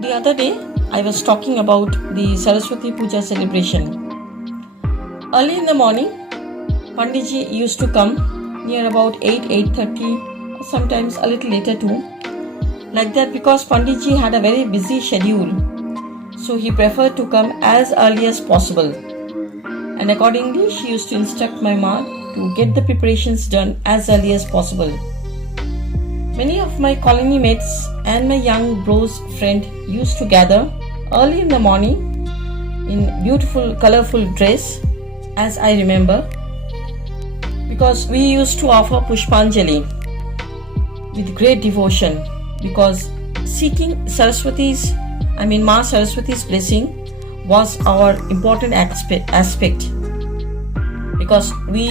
The other day, I was talking about the Saraswati Puja celebration. Early in the morning, Panditji used to come near about 8:30, or sometimes a little later too. Like that, because Panditji had a very busy schedule, so he preferred to come as early as possible. And accordingly, she used to instruct my ma to get the preparations done as early as possible. Many of my colony mates and my young bros friend used to gather early in the morning in beautiful colorful dress, as I remember, because we used to offer Pushpanjali with great devotion, because seeking Ma Saraswati's blessing was our important aspect, because we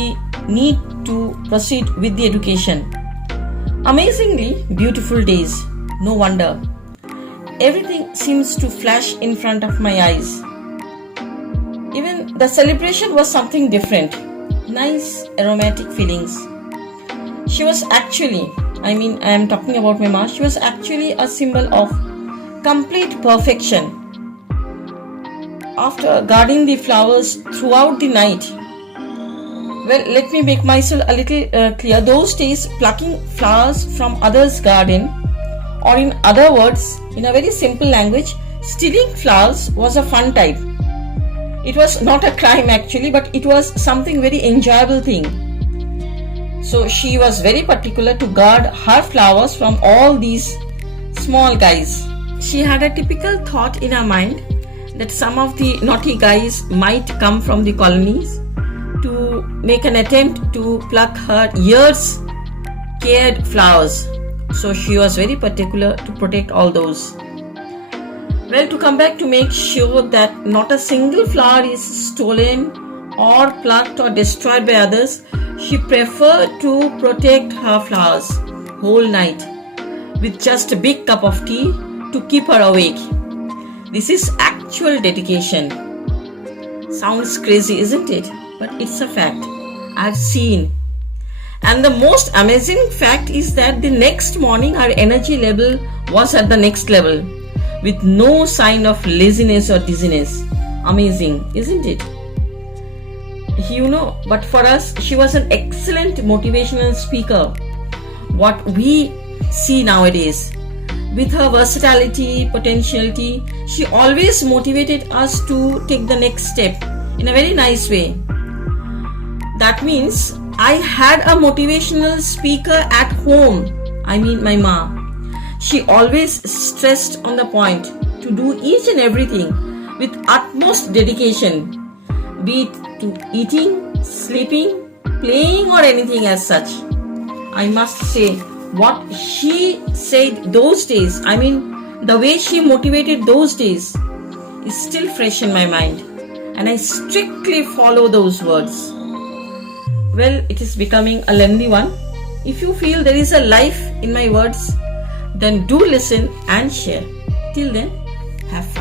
need to proceed with the education. Amazingly beautiful days, no wonder. Everything seems to flash in front of my eyes. Even the celebration was something different. Nice aromatic feelings. She was actually, I am talking about my ma, she was actually a symbol of complete perfection. After guarding the flowers throughout the night, well, let me make myself a little clear. Those days, plucking flowers from others' garden, or in other words, in a very simple language, stealing flowers was a fun type. It was not a crime actually, but it was something very enjoyable thing. So she was very particular to guard her flowers from all these small guys. She had a typical thought in her mind that some of the naughty guys might come from the colonies to make an attempt to pluck her years cared flowers. So she was very particular to protect all those. Well, to come back to make sure that not a single flower is stolen or plucked or destroyed by others, she preferred to protect her flowers whole night with just a big cup of tea to keep her awake. This is actual dedication. Sounds crazy, isn't it? But it's a fact. I've seen. And the most amazing fact is that the next morning her energy level was at the next level, with no sign of laziness or dizziness. Amazing, isn't it? But for us, she was an excellent motivational speaker. What we see nowadays. With her versatility, potentiality, she always motivated us to take the next step in a very nice way. That means I had a motivational speaker at home. My ma. She always stressed on the point to do each and everything with utmost dedication, be it to eating, sleeping, playing or anything as such. I must say, what she said those days, the way she motivated those days is still fresh in my mind, and I strictly follow those words. Well, it is becoming a lengthy one. If you feel there is a life in my words, then do listen and share. Till then, have fun.